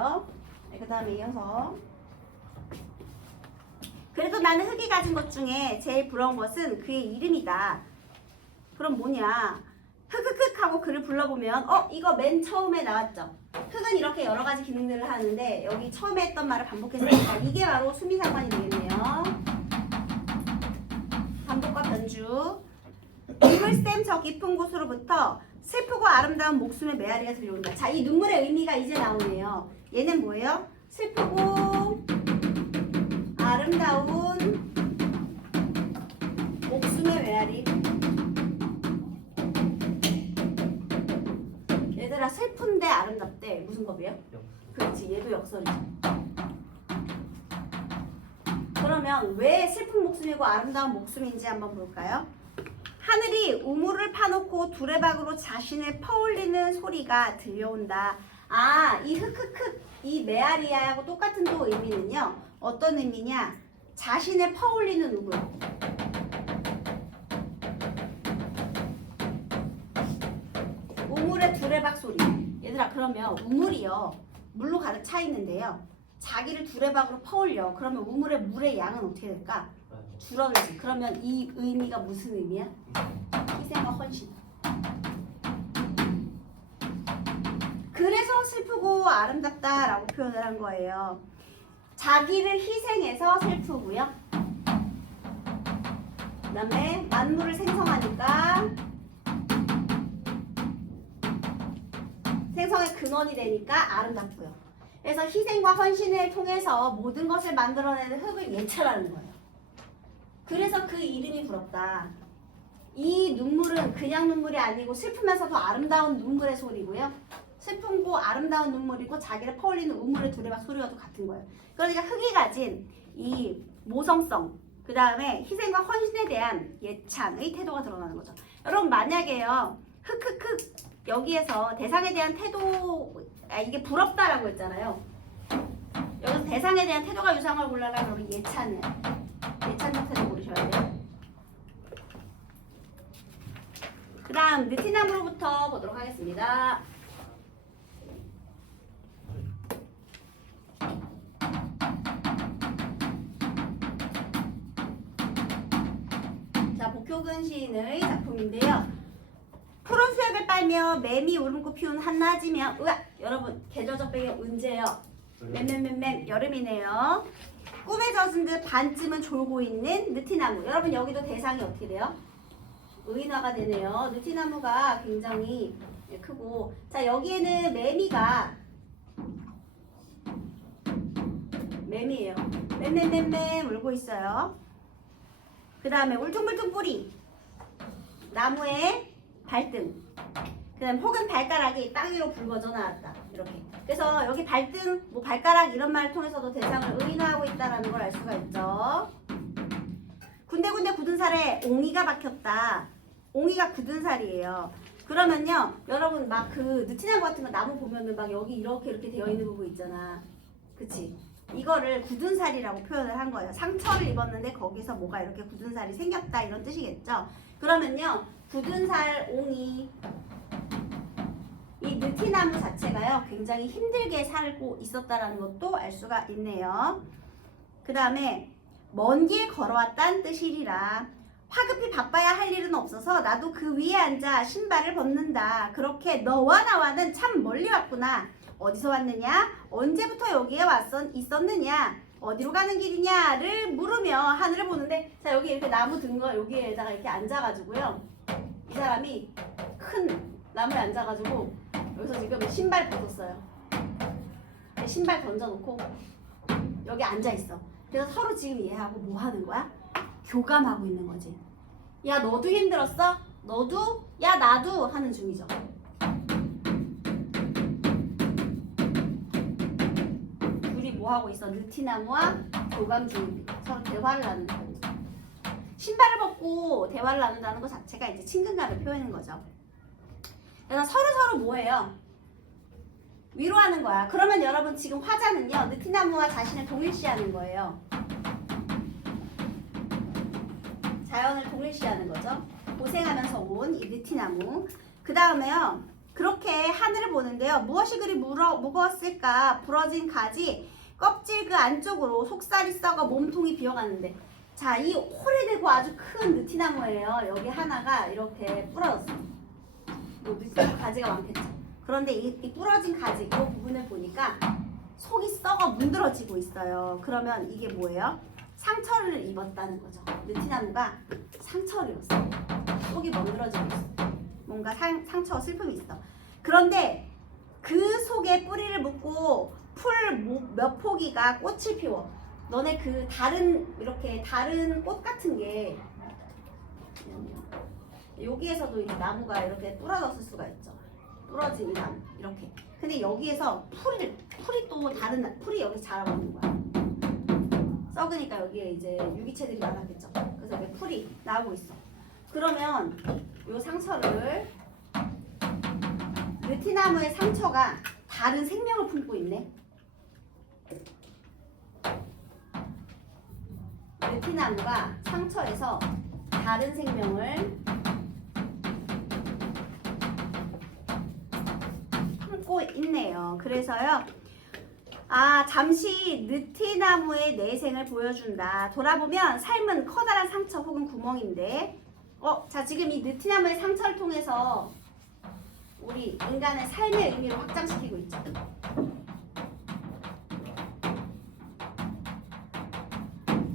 있어요. 그 다음에 이어서 그래도 나는 흙이 가진 것 중에 제일 부러운 것은 그의 이름이다. 그럼 뭐냐? 흑흑흑 하고 그를 불러보면 이거 맨 처음에 나왔죠. 흑은 이렇게 여러 가지 기능들을 하는데 여기 처음에 했던 말을 반복해서 하니까 이게 바로 수미상관이 되겠네요. 반복과 변주. 눈물샘 저 깊은 곳으로부터 슬프고 아름다운 목숨의 메아리가 들려온다. 자, 이 눈물의 의미가 이제 나오네요. 얘는 뭐예요? 슬프고 아름다운 목숨의 메아리. 얘들아, 슬픈데 아름답대. 무슨 법이에요? 그렇지, 얘도 역설이죠. 그러면 왜 슬픈 목숨이고 아름다운 목숨인지 한번 볼까요? 하늘이 우물을 파놓고 두레박으로 자신을 퍼올리는 소리가 들려온다. 아, 이 흑흑흑, 이 메아리아하고 똑같은 또 의미는요. 어떤 의미냐? 자신을 퍼올리는 우물. 우물의 두레박 소리. 얘들아, 그러면 우물이요. 물로 가득 차 있는데요. 자기를 두레박으로 퍼올려. 그러면 우물의 물의 양은 어떻게 될까? 줄어들지. 그러면 이 의미가 무슨 의미야? 희생과 헌신. 그래서 슬프고 아름답다라고 표현을 한 거예요. 자기를 희생해서 슬프고요. 그 다음에 만물을 생성하니까 생성의 근원이 되니까 아름답고요. 그래서 희생과 헌신을 통해서 모든 것을 만들어내는 흙을 예찰하는 거예요. 그래서 그 이름이 부럽다. 이 눈물은 그냥 눈물이 아니고 슬프면서도 아름다운 눈물의 소리고요. 슬픈고 아름다운 눈물이고 자기를 퍼올리는 우물의 두레박 소리와도 같은 거예요. 그러니까 흙이 가진 이 모성성, 그 다음에 희생과 헌신에 대한 예찬의 태도가 드러나는 거죠. 여러분, 만약에요, 흑흑흑 여기에서 대상에 대한 태도, 이게 부럽다라고 했잖아요. 여기서 대상에 대한 태도가 유상을 골라라 그러면 예찬적 태도 고르셔야 돼요. 그 다음 느티나무로부터 보도록 하겠습니다. 자, 복효근 시인의 작품인데요. 푸른 수액을 빨며 매미 울음꽃 피운 한낮이면, 여러분, 계절적 배경 언제예요? 맴 여름이네요. 꿈에 젖은 듯 반쯤은 졸고 있는 느티나무. 여러분, 여기도 대상이 어떻게 돼요? 의인화가 되네요. 느티나무가 굉장히 크고, 자, 여기에는 매미예요. 맴 울고 있어요. 그 다음에 울퉁불퉁 뿌리, 나무에 발등, 그 다음 혹은 발가락이 땅 위로 붉어져 나왔다. 이렇게. 그래서 여기 발등, 뭐 발가락 이런 말을 통해서도 대상을 의인화하고 있다는 걸 알 수가 있죠. 군데군데 굳은 살에 옹이가 박혔다. 옹이가 굳은 살이에요. 그러면요, 여러분 막 그 느티나무 같은 거 나무 보면은 막 여기 이렇게 되어 있는 부분 있잖아. 그치? 이거를 굳은 살이라고 표현을 한 거예요. 상처를 입었는데 거기서 뭐가 이렇게 굳은 살이 생겼다, 이런 뜻이겠죠. 그러면요, 굳은 살 옹이, 이 느티나무 자체가요 굉장히 힘들게 살고 있었다라는 것도 알 수가 있네요. 그 다음에 먼 길 걸어왔다는 뜻이리라. 화급히 바빠야 할 일은 없어서 나도 그 위에 앉아 신발을 벗는다. 그렇게 너와 나와는 참 멀리 왔구나. 어디서 왔느냐? 언제부터 여기에 있었느냐? 어디로 가는 길이냐를 물으며 하늘을 보는데, 자, 여기 이렇게 나무 든 거 여기에다가 이렇게 앉아가지고요, 이 사람이 큰 나무에 앉아가지고 여기서 지금 신발 벗었어요. 신발 던져놓고 여기 앉아있어. 그래서 서로 지금 얘하고 뭐 하는 거야? 교감하고 있는 거지. 야, 너도 힘들었어? 너도? 야, 나도? 하는 중이죠. 둘이 뭐 하고 있어? 느티나무와 교감 중입니다. 서로 대화를 나눈다. 신발을 벗고 대화를 나눈다는 것 자체가 이제 친근감을 표현하는 거죠. 그래서 서로 뭐해요? 위로하는 거야. 그러면 여러분, 지금 화자는요, 느티나무와 자신을 동일시하는 거예요. 자연을 동일시하는 거죠. 고생하면서 온 이 느티나무. 그 다음에요, 그렇게 하늘을 보는데요. 무엇이 그리 무거웠을까? 부러진 가지, 껍질 그 안쪽으로 속살이 썩어 몸통이 비어갔는데, 자, 이 오래되고 아주 큰 느티나무예요. 여기 하나가 이렇게 부러졌어. 뭐 느티나무 가지가 많겠죠. 그런데 이 부러진 가지, 이 부분을 보니까 속이 썩어 문드러지고 있어요. 그러면 이게 뭐예요? 상처를 입었다는 거죠. 느티나무가 상처를 입었어. 속이 멍들어지고 있어. 뭔가 상처, 슬픔이 있어. 그런데 그 속에 뿌리를 묶고 풀 몇 포기가 꽃을 피워. 너네 그 이렇게 다른 꽃 같은 게 여기에서도 이 나무가 이렇게 부러졌을 수가 있죠. 부러진 이 나무 이렇게. 근데 여기에서 풀이 또 다른 풀이 여기 자라고 있는 거야. 썩으니까 여기에 이제 유기체들이 많았겠죠. 그래서 여기 풀이 나오고 있어. 그러면 이 상처를 느티나무의 상처가 다른 생명을 품고 있네. 느티나무가 상처에서 다른 생명을 품고 있네요. 그래서요. 잠시 느티나무의 내생을 보여준다. 돌아보면 삶은 커다란 상처 혹은 구멍인데 자, 지금 이 느티나무의 상처를 통해서 우리 인간의 삶의 의미를 확장시키고 있죠.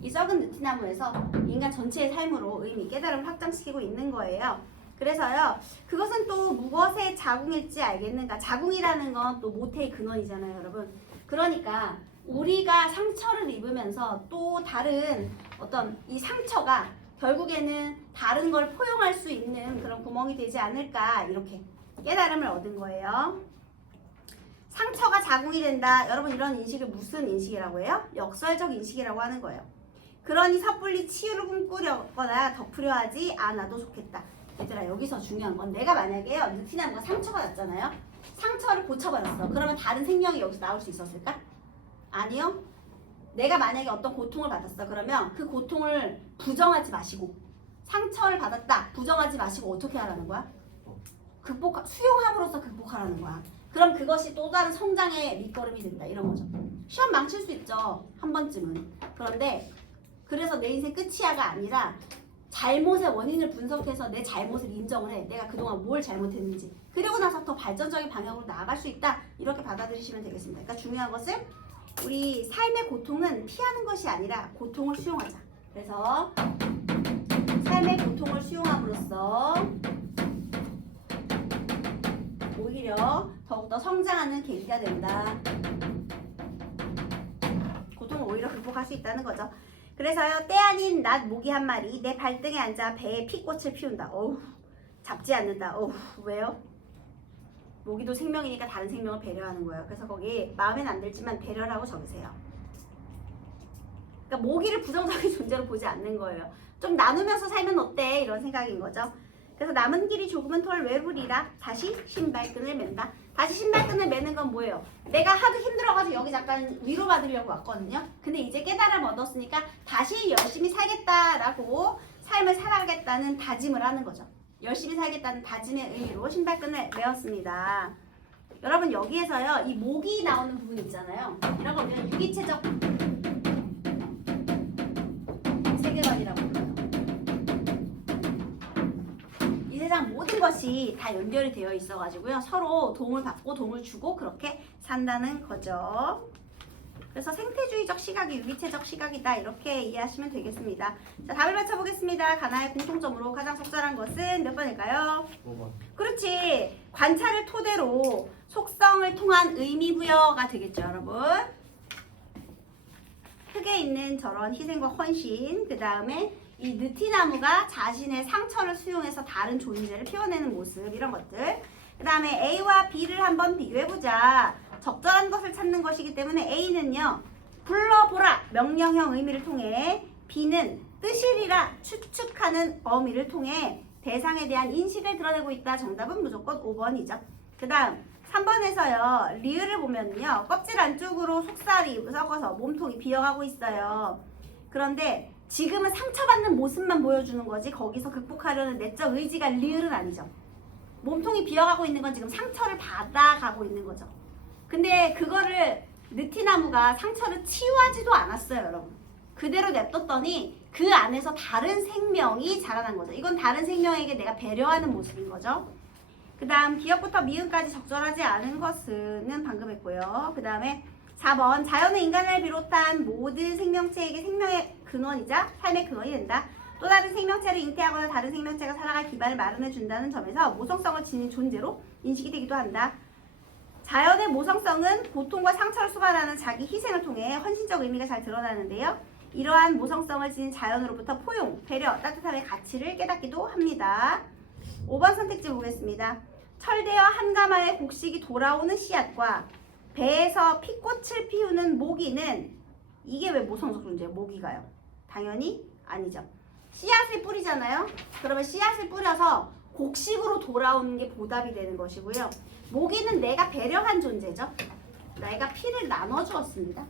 이 썩은 느티나무에서 인간 전체의 삶으로 의미, 깨달음을 확장시키고 있는 거예요. 그래서요, 그것은 또 무엇의 자궁일지 알겠는가? 자궁이라는 건 또 모태의 근원이잖아요, 여러분. 그러니까 우리가 상처를 입으면서 또 다른 어떤 이 상처가 결국에는 다른 걸 포용할 수 있는 그런 구멍이 되지 않을까, 이렇게 깨달음을 얻은 거예요. 상처가 자궁이 된다. 여러분, 이런 인식을 무슨 인식이라고 해요? 역설적 인식이라고 하는 거예요. 그러니 섣불리 치유를 꿈꾸려거나 덮으려 하지 않아도 좋겠다. 얘들아, 여기서 중요한 건 내가 만약에요, 느티나무가 상처가 났잖아요. 상처를 고쳐버렸어. 그러면 다른 생명이 여기서 나올 수 있었을까? 아니요. 내가 만약에 어떤 고통을 받았어. 그러면 그 고통을 부정하지 마시고, 상처를 받았다 부정하지 마시고 어떻게 하라는 거야? 수용함으로써 극복하라는 거야. 그럼 그것이 또 다른 성장의 밑거름이 된다, 이런 거죠. 시험 망칠 수 있죠, 한 번쯤은. 그런데 그래서 내 인생 끝이야가 아니라 잘못의 원인을 분석해서 내 잘못을 인정을 해. 내가 그동안 뭘 잘못했는지. 그리고 나서 더 발전적인 방향으로 나아갈 수 있다, 이렇게 받아들이시면 되겠습니다. 그러니까 중요한 것은 우리 삶의 고통은 피하는 것이 아니라 고통을 수용하자. 그래서 삶의 고통을 수용함으로써 오히려 더욱더 성장하는 계기가 된다. 고통을 오히려 극복할 수 있다는 거죠. 그래서요, 때 아닌 낫 모기 한 마리 내 발등에 앉아 배에 피꽃을 피운다. 어우, 잡지 않는다. 어우, 왜요? 모기도 생명이니까 다른 생명을 배려하는 거예요. 그래서 거기 마음엔 안 들지만 배려라고 적으세요. 그러니까 모기를 부정적인 존재로 보지 않는 거예요. 좀 나누면서 살면 어때? 이런 생각인 거죠. 그래서 남은 길이 조금은 털 외부리라 다시 신발끈을 맨다. 다시 신발끈을 매는 건 뭐예요? 내가 하도 힘들어가지고 여기 잠깐 위로받으려고 왔거든요. 근데 이제 깨달음 얻었으니까 다시 열심히 살겠다라고 삶을 살아가겠다는 다짐을 하는 거죠. 열심히 살겠다는 다짐의 의미로 신발끈을 메었습니다. 여러분, 여기에서요, 이 목이 나오는 부분 있잖아요. 이런 거 우리가 유기체적 세계관이라고 불러요. 이 세상 모든 것이 다 연결이 되어 있어가지고요, 서로 도움을 받고 도움을 주고 그렇게 산다는 거죠. 그래서 생태주의적 시각이 유기체적 시각이다, 이렇게 이해하시면 되겠습니다. 자, 답을 맞춰보겠습니다. 가나의 공통점으로 가장 적절한 것은 몇 번일까요? 5번. 그렇지. 관찰을 토대로 속성을 통한 의미부여가 되겠죠, 여러분. 흙에 있는 저런 희생과 헌신, 그 다음에 이 느티나무가 자신의 상처를 수용해서 다른 존재를 피워내는 모습, 이런 것들. 그 다음에 A와 B를 한번 비교해보자. 적절한 것을 찾는 것이기 때문에 A는요, 불러보라 명령형 의미를 통해, B는 뜻이리라 추측하는 어미를 통해 대상에 대한 인식을 드러내고 있다. 정답은 무조건 5번이죠. 그 다음 3번에서요, 리을을 보면요, 껍질 안쪽으로 속살이 썩어서 몸통이 비어가고 있어요. 그런데 지금은 상처받는 모습만 보여주는 거지, 거기서 극복하려는 내적 의지가 리을은 아니죠. 몸통이 비어가고 있는 건 지금 상처를 받아가고 있는 거죠. 근데 그거를 느티나무가 상처를 치유하지도 않았어요, 여러분. 그대로 냅뒀더니 그 안에서 다른 생명이 자라난 거죠. 이건 다른 생명에게 내가 배려하는 모습인 거죠. 그 다음 기역부터 미음까지 적절하지 않은 것은 방금 했고요. 그 다음에 4번 자연은 인간을 비롯한 모든 생명체에게 생명의 근원이자 삶의 근원이 된다. 또 다른 생명체를 잉태하거나 다른 생명체가 살아갈 기반을 마련해 준다는 점에서 모성성을 지닌 존재로 인식이 되기도 한다. 자연의 모성성은 고통과 상처를 수반하는 자기 희생을 통해 헌신적 의미가 잘 드러나는데요. 이러한 모성성을 지닌 자연으로부터 포용, 배려, 따뜻함의 가치를 깨닫기도 합니다. 5번 선택지 보겠습니다. 철대어 한가마의 곡식이 돌아오는 씨앗과 배에서 피꽃을 피우는 모기는 이게 왜 모성적 존재예요? 모기가요? 당연히 아니죠. 씨앗을 뿌리잖아요. 그러면 씨앗을 뿌려서 곡식으로 돌아오는 게 보답이 되는 것이고요. 모기는 내가 배려한 존재죠. 내가 피를 나눠주었습니다.